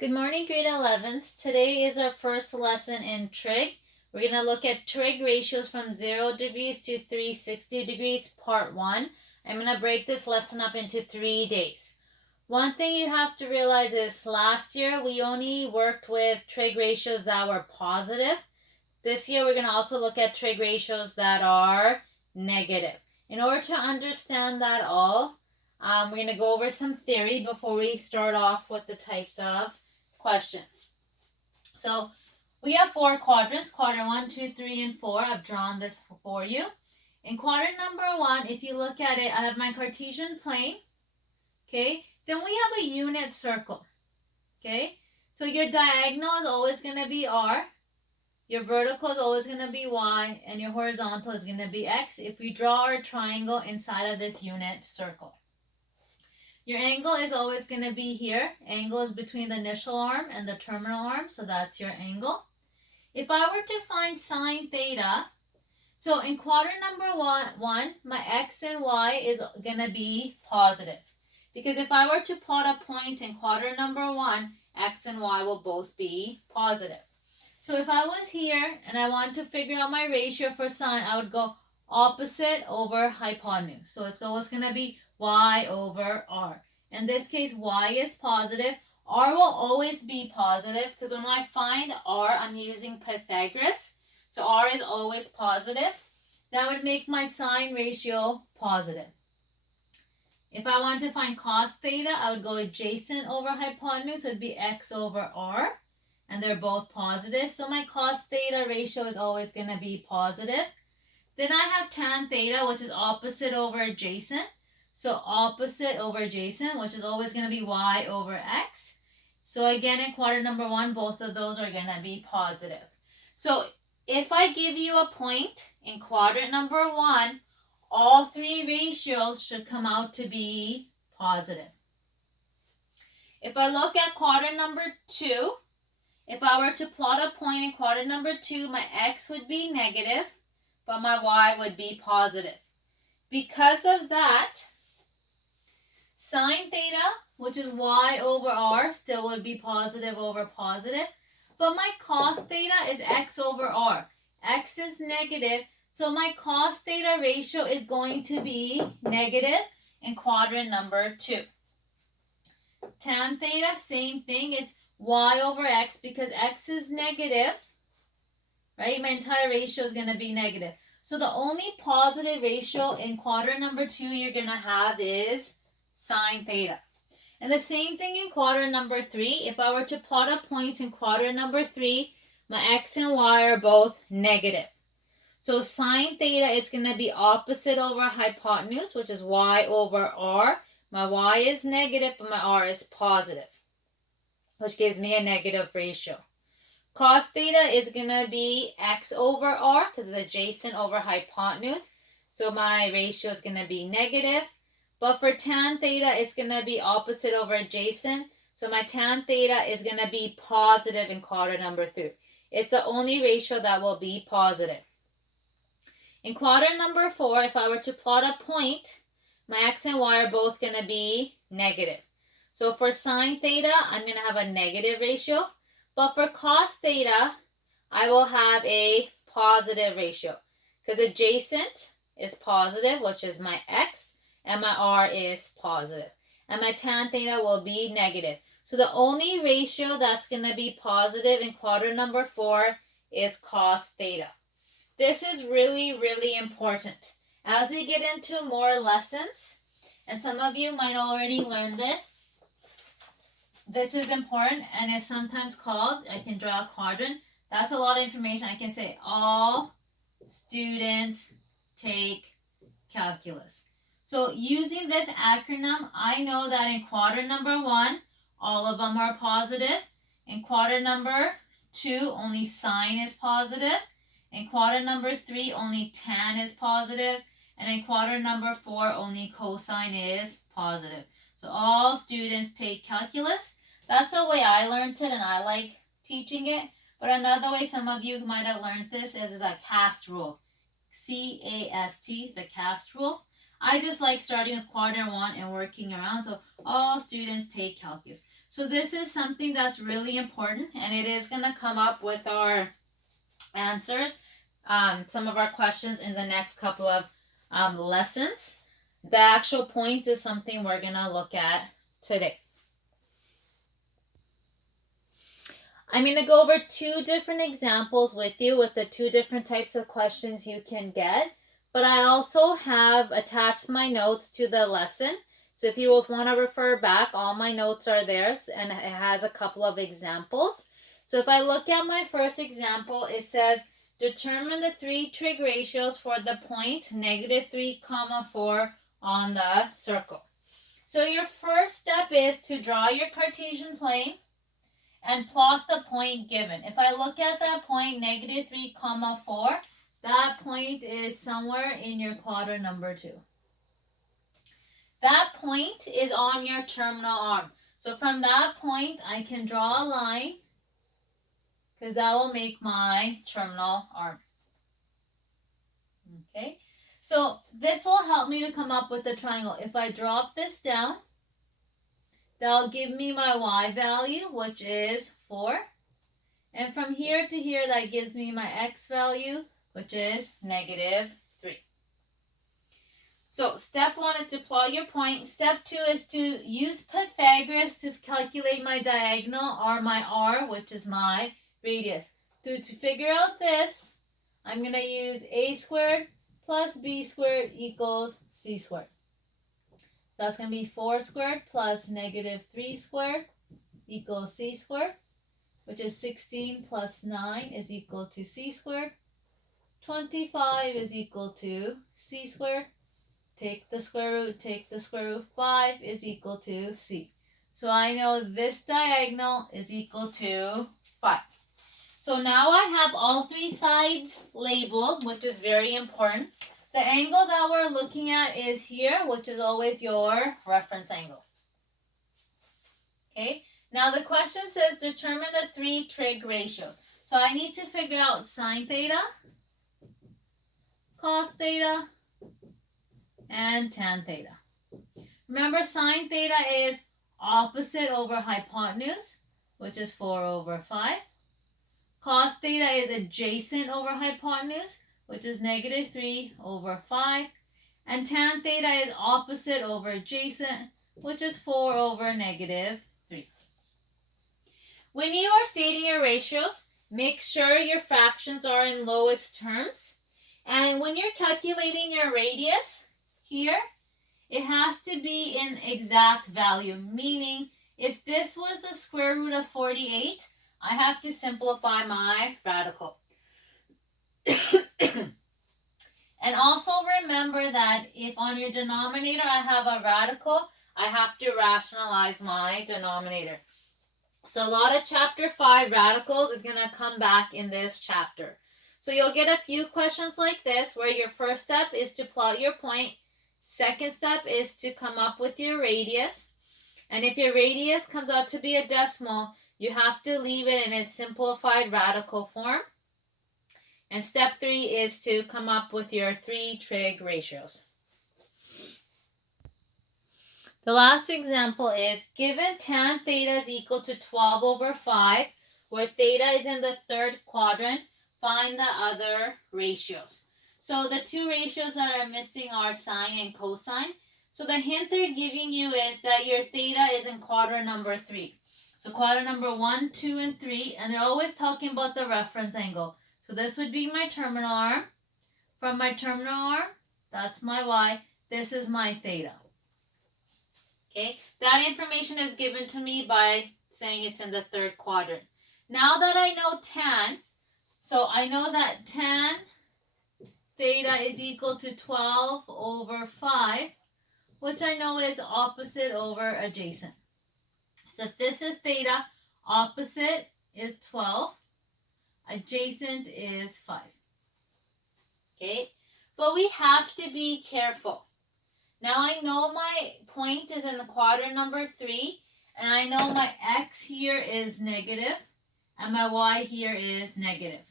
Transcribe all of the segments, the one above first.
Good morning, grade 11s. Today is our first lesson in trig. We're going to look at trig ratios from 0 degrees to 360 degrees, part 1. I'm going to break this lesson up into 3 days. One thing you have to realize is last year we only worked with trig ratios that were positive. This year we're going to also look at trig ratios that are negative. In order to understand that all, we're going to go over some theory before we start off with the types of questions. So we have 4 quadrants, quadrant 1, 2, 3, and 4. I've drawn this for you. In quadrant number 1, if you look at it, I have my Cartesian plane. Okay, then we have a unit circle. Okay, so your diagonal is always going to be R. Your vertical is always going to be Y, and your horizontal is going to be X if we draw our triangle inside of this unit circle. Your angle is always going to be here. Angle is between the initial arm and the terminal arm, so that's your angle. If I were to find sine theta, so in quadrant number 1, my x and y is going to be positive. Because if I were to plot a point in quadrant number 1, x and y will both be positive. So if I was here and I want to figure out my ratio for sine, I would go opposite over hypotenuse. So it's always going to be y over r. In this case, y is positive. R will always be positive because when I find r, I'm using Pythagoras. So r is always positive. That would make my sine ratio positive. If I want to find cos theta, I would go adjacent over hypotenuse. So it would be x over r. And they're both positive. So my cos theta ratio is always going to be positive. Then I have tan theta, which is opposite over adjacent. So opposite over adjacent, which is always going to be y over x. So again, in quadrant number 1, both of those are going to be positive. So if I give you a point in quadrant number 1, all 3 ratios should come out to be positive. If I look at quadrant number 2, if I were to plot a point in quadrant number 2, my x would be negative, but my y would be positive. Because of that, sine theta, which is y over r, still would be positive over positive. But my cos theta is x over r. X is negative, so my cos theta ratio is going to be negative in quadrant number 2. Tan theta, same thing, is y over x because x is negative, right? My entire ratio is going to be negative. So the only positive ratio in quadrant number 2 you're going to have is sine theta. And the same thing in quadrant number 3. If I were to plot a point in quadrant number 3, my x and y are both negative. So sine theta is going to be opposite over hypotenuse, which is y over r. My y is negative, but my r is positive, which gives me a negative ratio. Cos theta is going to be x over r because it's adjacent over hypotenuse. So my ratio is going to be negative. But for tan theta, it's going to be opposite over adjacent. So my tan theta is going to be positive in quadrant number 3. It's the only ratio that will be positive. In quadrant number 4, if I were to plot a point, my x and y are both going to be negative. So for sine theta, I'm going to have a negative ratio. But for cos theta, I will have a positive ratio. Because adjacent is positive, which is my x, and my r is positive. And my tan theta will be negative. So the only ratio that's going to be positive in quadrant number 4 is cos theta. This is really, really important. As we get into more lessons, and some of you might already learn this, this is important and is sometimes called, I can draw a quadrant. That's a lot of information. I can say all students take calculus. So using this acronym, I know that in quadrant number 1, all of them are positive. In quadrant number 2, only sine is positive. In quadrant number 3, only tan is positive. And in quadrant number 4, only cosine is positive. So all students take calculus. That's the way I learned it and I like teaching it. But another way some of you might have learned this is a CAST rule. C-A-S-T, the CAST rule. I just like starting with quadrant 1 and working around. So all students take calculus. So this is something that's really important, and it is going to come up with our answers, some of our questions in the next couple of lessons. The actual point is something we're going to look at today. I'm going to go over 2 different examples with you with the 2 different types of questions you can get. But I also have attached my notes to the lesson. So if you want to refer back, all my notes are there, and it has a couple of examples. So if I look at my first example, it says, determine the 3 trig ratios for the point -3, 4 on the circle. So your first step is to draw your Cartesian plane and plot the point given. If I look at that point, -3, 4, that point is somewhere in your quadrant number 2. That point is on your terminal arm. So from that point, I can draw a line because that will make my terminal arm. Okay, so this will help me to come up with a triangle. If I drop this down, that'll give me my y value, which is 4. And from here to here, that gives me my x value, which is -3. So step 1 is to plot your point. Step 2 is to use Pythagoras to calculate my diagonal, or my r, which is my radius. To figure out this, I'm going to use a squared plus b squared equals c squared. That's going to be 4 squared plus -3 squared equals c squared, which is 16 plus 9 is equal to c squared. 25 is equal to c squared. Take the square root, take the square root. 5 is equal to c. So I know this diagonal is equal to 5. So now I have all 3 sides labeled, which is very important. The angle that we're looking at is here, which is always your reference angle. Okay, now the question says determine the 3 trig ratios. So I need to figure out sine theta, cos theta, and tan theta. Remember, sine theta is opposite over hypotenuse, which is 4 over 5. Cos theta is adjacent over hypotenuse, which is -3 over 5. And tan theta is opposite over adjacent, which is 4 over -3. When you are stating your ratios, make sure your fractions are in lowest terms. And when you're calculating your radius, here, it has to be in exact value, meaning if this was the square root of 48, I have to simplify my radical. And also remember that if on your denominator I have a radical, I have to rationalize my denominator. So a lot of chapter 5 radicals is going to come back in this chapter. So you'll get a few questions like this where your first step is to plot your point. Second step is to come up with your radius. And if your radius comes out to be a decimal, you have to leave it in its simplified radical form. And step 3 is to come up with your 3 trig ratios. The last example is given tan theta is equal to 12 over 5, where theta is in the 3rd quadrant, find the other ratios. So the 2 ratios that are missing are sine and cosine. So the hint they're giving you is that your theta is in quadrant number 3. So quadrant number 1, 2, and 3, and they're always talking about the reference angle. So this would be my terminal arm. From my terminal arm, that's my y. This is my theta. Okay, that information is given to me by saying it's in the 3rd quadrant. Now that I know tan, so I know that tan theta is equal to 12 over 5, which I know is opposite over adjacent. So if this is theta, opposite is 12, adjacent is 5. Okay, but we have to be careful. Now I know my point is in the quadrant number 3, and I know my x here is negative, and my y here is negative.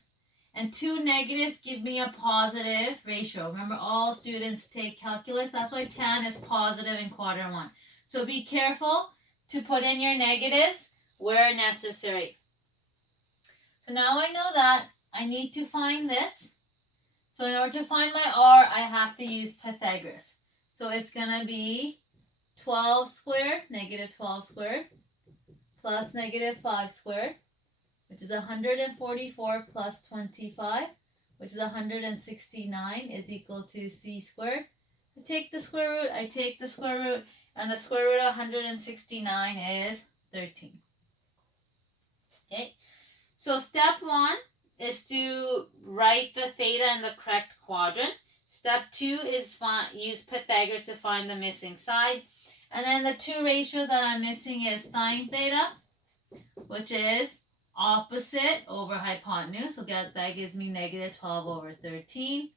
And 2 negatives give me a positive ratio. Remember, all students take calculus. That's why tan is positive in quadrant 1. So be careful to put in your negatives where necessary. So now I know that I need to find this. So in order to find my r, I have to use Pythagoras. So it's going to be 12 squared, negative 12 squared, plus negative 5 squared, which is 144 plus 25, which is 169, is equal to c squared. I take the square root, and the square root of 169 is 13. Okay, so step 1 is to write the theta in the correct quadrant. Step 2 is use Pythagoras to find the missing side. And then the two ratios that I'm missing is sine theta, which is opposite over hypotenuse. So that gives me negative 12 over 13.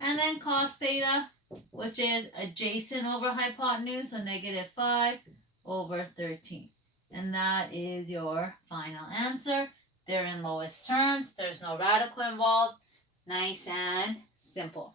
And then cos theta, which is adjacent over hypotenuse, so negative 5 over 13. And that is your final answer. They're in lowest terms. There's no radical involved. Nice and simple.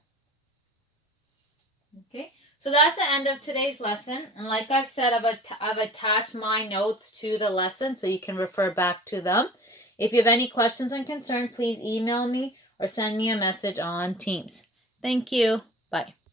Okay, so that's the end of today's lesson. And like I've said, I've attached my notes to the lesson so you can refer back to them. If you have any questions or concerns, please email me or send me a message on Teams. Thank you. Bye.